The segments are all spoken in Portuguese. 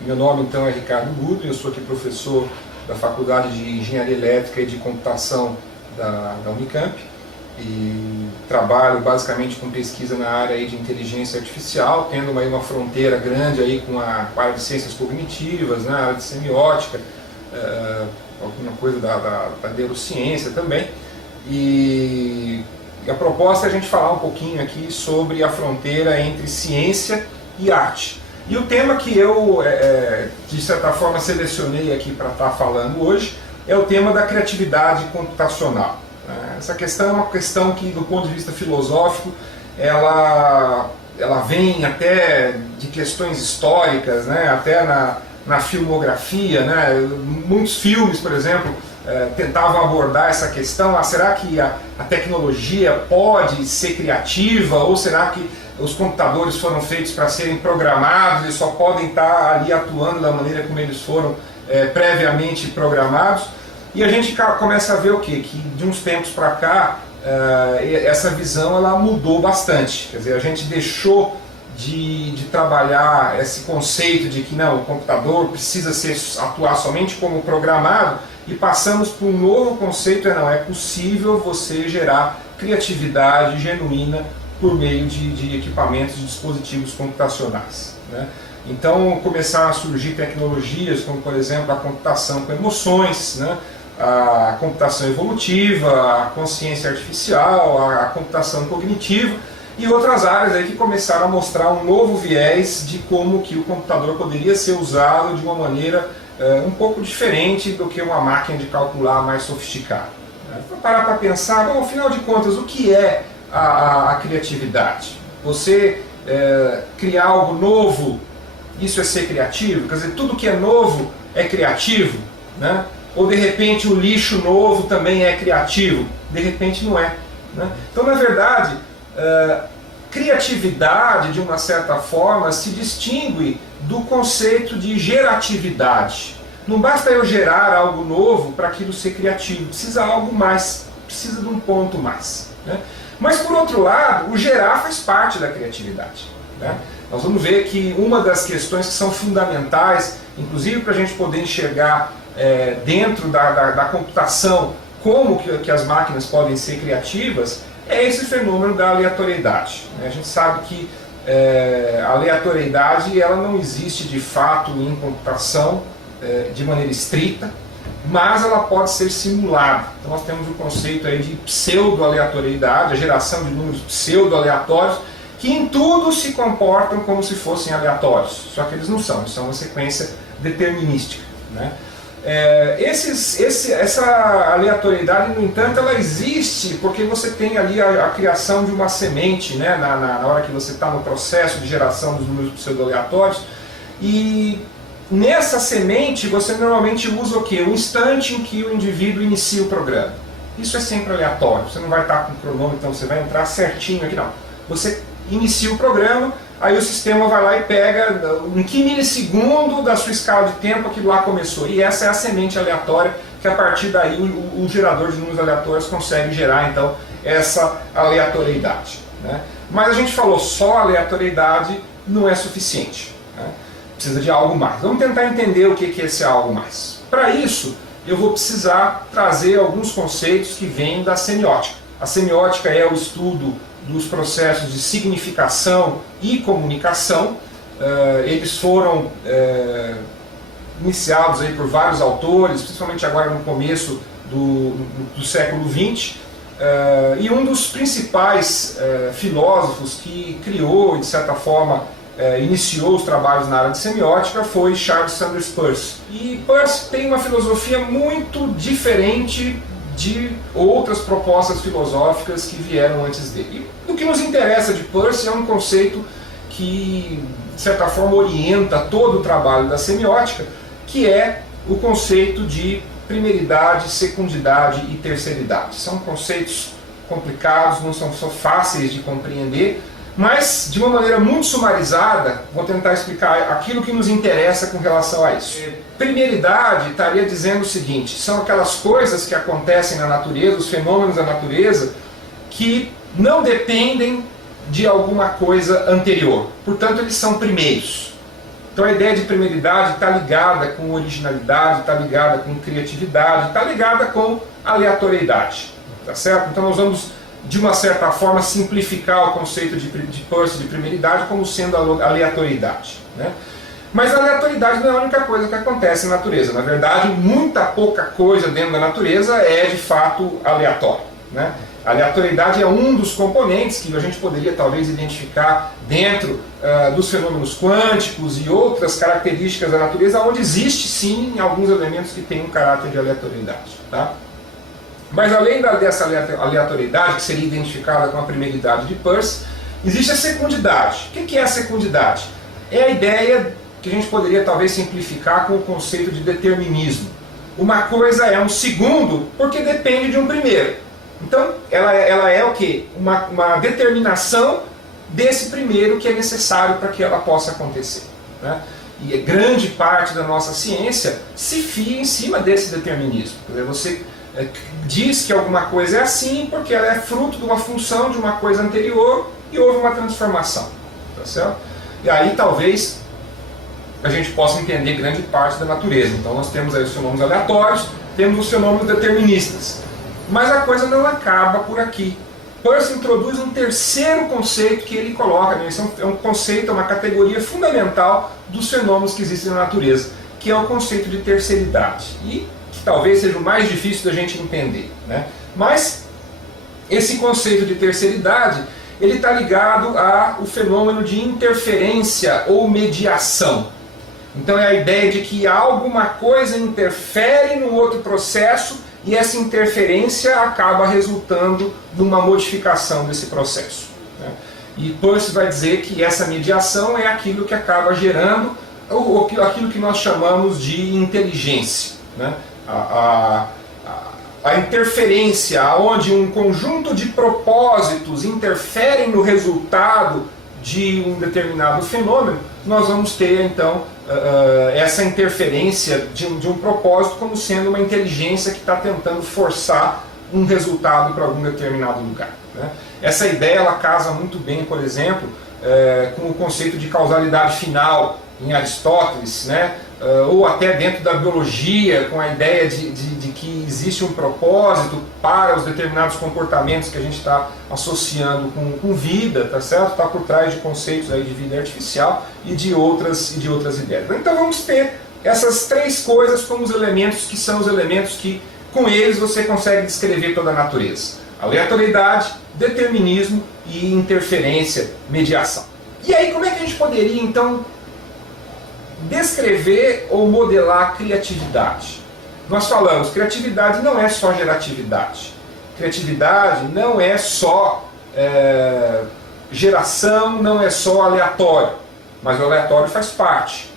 Meu nome então é Ricardo Gudo, eu sou aqui professor da Faculdade de Engenharia Elétrica e de Computação da Unicamp e trabalho basicamente com pesquisa na área aí de inteligência artificial, tendo aí uma fronteira grande aí com a área de ciências cognitivas, né, a área de semiótica, alguma coisa da neurociência também. E a proposta é a gente falar um pouquinho aqui sobre a fronteira entre ciência e arte. E o tema que eu, de certa forma, selecionei aqui para estar falando hoje é o tema da criatividade computacional. Essa questão é uma questão que, do ponto de vista filosófico, ela vem até de questões históricas, né? Até na filmografia, né? Muitos filmes, por exemplo, tentavam abordar essa questão. Será que a tecnologia pode ser criativa, ou será que os computadores foram feitos para serem programados e só podem estar ali atuando da maneira como eles foram previamente programados? E a gente começa a ver o quê? Que de uns tempos para cá essa visão ela mudou bastante. Quer dizer, a gente deixou de trabalhar esse conceito de que não, o computador precisa atuar somente como programado, e passamos para um novo conceito, é possível você gerar criatividade genuína por meio de equipamentos e dispositivos computacionais, né? Então começaram a surgir tecnologias como, por exemplo, a computação com emoções, né? A computação evolutiva, a consciência artificial, a computação cognitiva e outras áreas aí que começaram a mostrar um novo viés de como que o computador poderia ser usado de uma maneira um pouco diferente do que uma máquina de calcular mais sofisticada. Vou parar para pensar, bom, afinal de contas, o que é a criatividade? Você criar algo novo, isso é ser criativo? Quer dizer, tudo que é novo é criativo, né? Ou de repente o lixo novo também é criativo? De repente não é, né? Então, na verdade, criatividade, de uma certa forma, se distingue do conceito de geratividade. Não basta eu gerar algo novo para aquilo ser criativo, precisa algo mais, precisa de um ponto mais, né? Mas, por outro lado, o gerar faz parte da criatividade, né? Nós vamos ver que uma das questões que são fundamentais, inclusive para a gente poder enxergar dentro da computação como que as máquinas podem ser criativas, é esse fenômeno da aleatoriedade, né? A gente sabe que a aleatoriedade ela não existe de fato em computação de maneira estrita, mas ela pode ser simulada. Então nós temos o conceito aí de pseudo-aleatoriedade, a geração de números pseudo-aleatórios, que em tudo se comportam como se fossem aleatórios, só que eles não são, eles são uma sequência determinística, né? Essa aleatoriedade, no entanto, ela existe porque você tem ali a criação de uma semente, né, na hora que você está no processo de geração dos números pseudo-aleatórios, e nessa semente você normalmente usa o quê? O instante em que o indivíduo inicia o programa. Isso é sempre aleatório, você não vai estar com o cronômetro, então você vai entrar certinho aqui, não. Você inicia o programa, aí o sistema vai lá e pega em que milissegundo da sua escala de tempo aquilo lá começou. E essa é a semente aleatória que a partir daí o gerador de números aleatórios consegue gerar então essa aleatoriedade, né? Mas a gente falou só aleatoriedade não é suficiente, né? Precisa de algo mais. Vamos tentar entender o que é esse algo mais. Para isso eu vou precisar trazer alguns conceitos que vêm da semiótica. A semiótica é o estudo dos processos de significação e comunicação. Eles foram iniciados aí por vários autores, principalmente agora no começo do século XX, e um dos principais filósofos que criou e de certa forma iniciou os trabalhos na área de semiótica foi Charles Sanders Peirce. E Peirce tem uma filosofia muito diferente de outras propostas filosóficas que vieram antes dele. E o que nos interessa de Peirce é um conceito que, de certa forma, orienta todo o trabalho da semiótica, que é o conceito de primeiridade, secundidade e terceiridade. São conceitos complicados, não são só fáceis de compreender, mas de uma maneira muito sumarizada, vou tentar explicar aquilo que nos interessa com relação a isso. Primeiridade estaria dizendo o seguinte: são aquelas coisas que acontecem na natureza, os fenômenos da natureza, que não dependem de alguma coisa anterior. Portanto, eles são primeiros. Então a ideia de primeiridade está ligada com originalidade, está ligada com criatividade, está ligada com aleatoriedade, tá certo? Então nós vamos, de uma certa forma, simplificar o conceito de Peirce de primeiridade como sendo aleatoriedade, né? Mas a aleatoriedade não é a única coisa que acontece na natureza. Na verdade, muita pouca coisa dentro da natureza é de fato aleatória, né? A aleatoriedade é um dos componentes que a gente poderia talvez identificar dentro dos fenômenos quânticos e outras características da natureza, onde existe sim alguns elementos que têm um caráter de aleatoriedade, tá? Mas além dessa aleatoriedade, que seria identificada com a primeiridade de Peirce, existe a secundidade. O que é a secundidade? É a ideia que a gente poderia talvez simplificar com o conceito de determinismo. Uma coisa é um segundo porque depende de um primeiro. Então, ela é o quê? Uma determinação desse primeiro que é necessário para que ela possa acontecer, né? E grande parte da nossa ciência se fia em cima desse determinismo. Quer dizer, você diz que alguma coisa é assim porque ela é fruto de uma função de uma coisa anterior e houve uma transformação, tá certo? E aí talvez a gente possa entender grande parte da natureza. Então nós temos aí os fenômenos aleatórios, temos os fenômenos deterministas. Mas a coisa não acaba por aqui. Peirce introduz um terceiro conceito que ele coloca, né? Esse é um conceito, é uma categoria fundamental dos fenômenos que existem na natureza, que é o conceito de terceiridade. E que talvez seja o mais difícil da gente entender, né? Mas esse conceito de terceiridade, ele está ligado ao fenômeno de interferência ou mediação. Então é a ideia de que alguma coisa interfere no outro processo e essa interferência acaba resultando numa modificação desse processo, né? E Peirce vai dizer que essa mediação é aquilo que acaba gerando aquilo que nós chamamos de inteligência, né? A interferência, onde um conjunto de propósitos interferem no resultado de um determinado fenômeno, nós vamos ter então essa interferência de um propósito como sendo uma inteligência que está tentando forçar um resultado para algum determinado lugar, né? Essa ideia ela casa muito bem, por exemplo, com o conceito de causalidade final em Aristóteles, né? Ou até dentro da biologia, com a ideia de que existe um propósito para os determinados comportamentos que a gente está associando com vida, tá certo? Está por trás de conceitos aí de vida artificial e de outras ideias. Então vamos ter essas três coisas como os elementos que são os elementos que, com eles, você consegue descrever toda a natureza: aleatoriedade, determinismo e interferência, mediação. E aí, como é que a gente poderia, então, descrever ou modelar a criatividade? Nós falamos, criatividade não é só geratividade. Criatividade não é só geração, não é só aleatório. Mas o aleatório faz parte.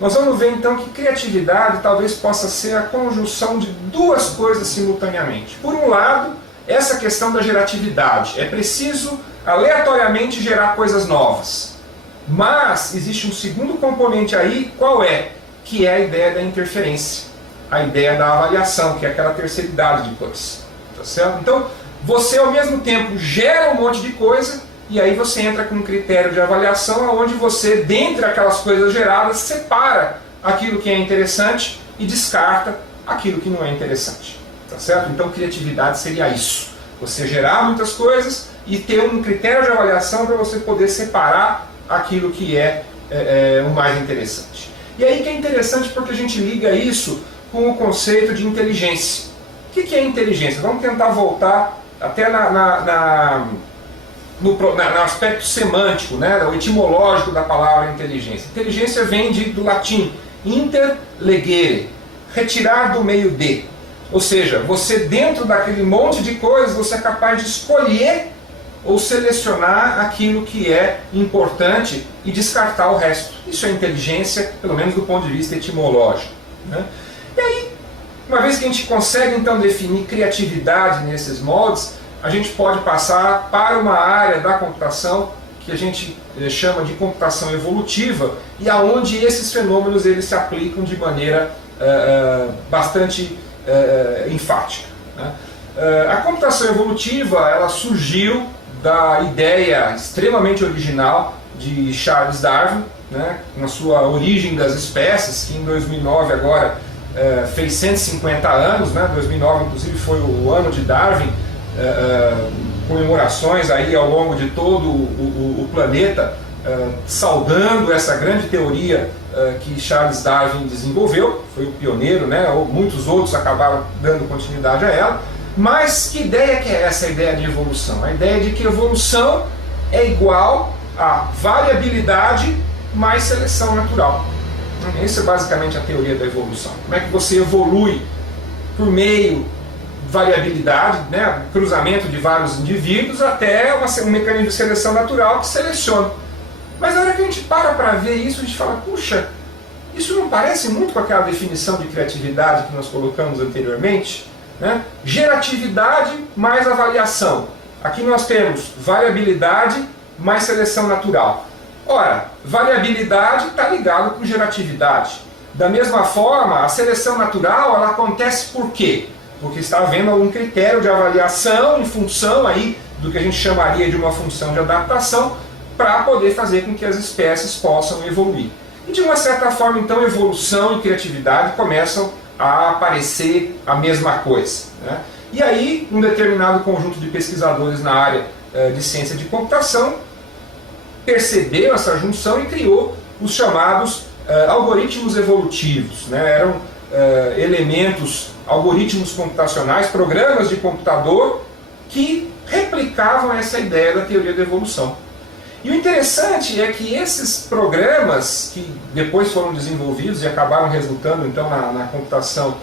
Nós vamos ver então que criatividade talvez possa ser a conjunção de duas coisas simultaneamente. Por um lado, essa questão da geratividade. É preciso aleatoriamente gerar coisas novas. Mas existe um segundo componente aí, qual é? Que é a ideia da interferência, a ideia da avaliação, que é aquela terceiridade de Peirce, tá certo? Então, você ao mesmo tempo gera um monte de coisa, e aí você entra com um critério de avaliação, onde você, dentre aquelas coisas geradas, separa aquilo que é interessante e descarta aquilo que não é interessante, tá certo? Então, criatividade seria isso: você gerar muitas coisas e ter um critério de avaliação para você poder separar aquilo que é o mais interessante. E aí que é interessante porque a gente liga isso com o conceito de inteligência. O que é inteligência? Vamos tentar voltar até no aspecto semântico, né, o etimológico da palavra inteligência. Inteligência vem do latim inter legere, retirar do meio de. Ou seja, você dentro daquele monte de coisas, você é capaz de escolher ou selecionar aquilo que é importante e descartar o resto. Isso é inteligência, pelo menos do ponto de vista etimológico, né? E aí, uma vez que a gente consegue então definir criatividade nesses moldes, a gente pode passar para uma área da computação que a gente chama de computação evolutiva, e aonde esses fenômenos eles se aplicam de maneira bastante enfática, né? A computação evolutiva ela surgiu da ideia extremamente original de Charles Darwin, né, na sua Origem das Espécies, que em 2009 agora fez 150 anos, né, 2009 inclusive foi o ano de Darwin, comemorações aí ao longo de todo o planeta, saudando essa grande teoria que Charles Darwin desenvolveu, foi o pioneiro, né, ou muitos outros acabaram dando continuidade a ela. Mas que ideia que é essa ideia de evolução? A ideia de que evolução é igual a variabilidade mais seleção natural. Essa é basicamente a teoria da evolução. Como é que você evolui por meio variabilidade, né, cruzamento de vários indivíduos, até um mecanismo de seleção natural que seleciona. Mas na hora que a gente para ver isso, a gente fala, puxa, isso não parece muito com aquela definição de criatividade que nós colocamos anteriormente? Né? Geratividade mais avaliação. Aqui nós temos variabilidade mais seleção natural. Ora, variabilidade está ligado com geratividade. Da mesma forma, a seleção natural ela acontece por quê? Porque está havendo algum critério de avaliação em função aí do que a gente chamaria de uma função de adaptação para poder fazer com que as espécies possam evoluir. E de uma certa forma, então, evolução e criatividade começam a aparecer a mesma coisa, né? E aí, um determinado conjunto de pesquisadores na área de ciência de computação percebeu essa junção e criou os chamados algoritmos evolutivos, né? Eram elementos, algoritmos computacionais, programas de computador que replicavam essa ideia da teoria da evolução. E o interessante é que esses programas, que depois foram desenvolvidos e acabaram resultando então na computação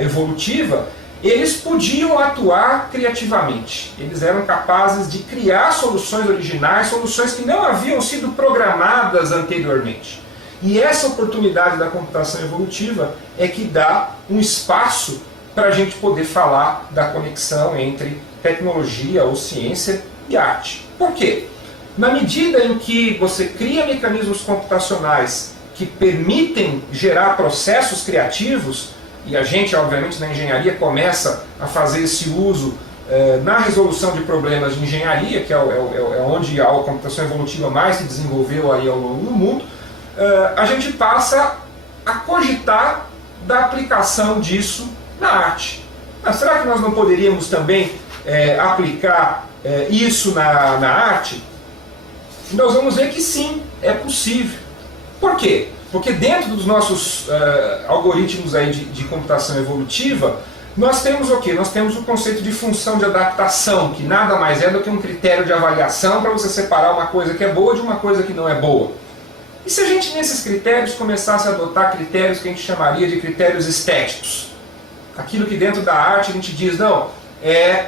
evolutiva, eles podiam atuar criativamente. Eles eram capazes de criar soluções originais, soluções que não haviam sido programadas anteriormente. E essa oportunidade da computação evolutiva é que dá um espaço para a gente poder falar da conexão entre tecnologia ou ciência e arte. Por quê? Na medida em que você cria mecanismos computacionais que permitem gerar processos criativos, e a gente, obviamente, na engenharia começa a fazer esse uso na resolução de problemas de engenharia, que é onde a computação evolutiva mais se desenvolveu aí ao longo do mundo, a gente passa a cogitar da aplicação disso na arte. Mas será que nós não poderíamos também aplicar isso na arte? Nós vamos ver que sim, é possível. Por quê? Porque dentro dos nossos algoritmos aí de computação evolutiva, nós temos o quê? Nós temos o conceito de função de adaptação, que nada mais é do que um critério de avaliação para você separar uma coisa que é boa de uma coisa que não é boa. E se a gente nesses critérios começasse a adotar critérios que a gente chamaria de critérios estéticos? Aquilo que dentro da arte a gente diz, não, é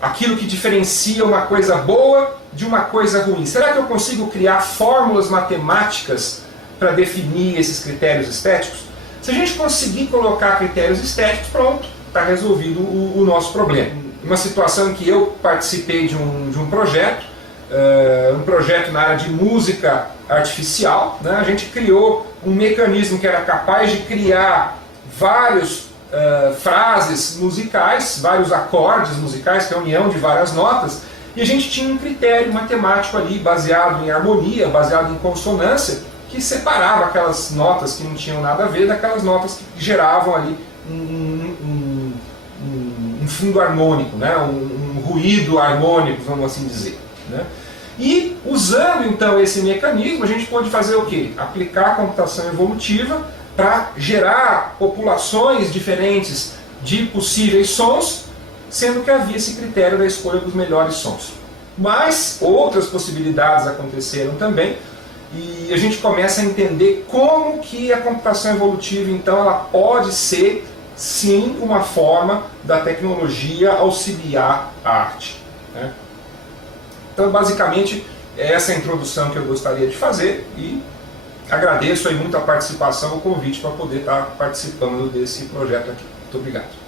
aquilo que diferencia uma coisa boa de uma coisa ruim. Será que eu consigo criar fórmulas matemáticas para definir esses critérios estéticos? Se a gente conseguir colocar critérios estéticos, pronto, está resolvido o nosso problema. Uma situação em que eu participei de um projeto na área de música artificial, né? A gente criou um mecanismo que era capaz de criar vários frases musicais, vários acordes musicais, que é a união de várias notas, e a gente tinha um critério matemático ali, baseado em harmonia, baseado em consonância, que separava aquelas notas que não tinham nada a ver daquelas notas que geravam ali um fundo harmônico, né? um ruído harmônico, vamos assim dizer, né? E usando então esse mecanismo, a gente pode fazer o quê? Aplicar a computação evolutiva para gerar populações diferentes de possíveis sons, sendo que havia esse critério da escolha dos melhores sons. Mas outras possibilidades aconteceram também, e a gente começa a entender como que a computação evolutiva, então, ela pode ser, sim, uma forma da tecnologia auxiliar a arte, né? Então, basicamente, é essa a introdução que eu gostaria de fazer, e agradeço aí muito a participação, o convite para poder estar participando desse projeto aqui. Muito obrigado.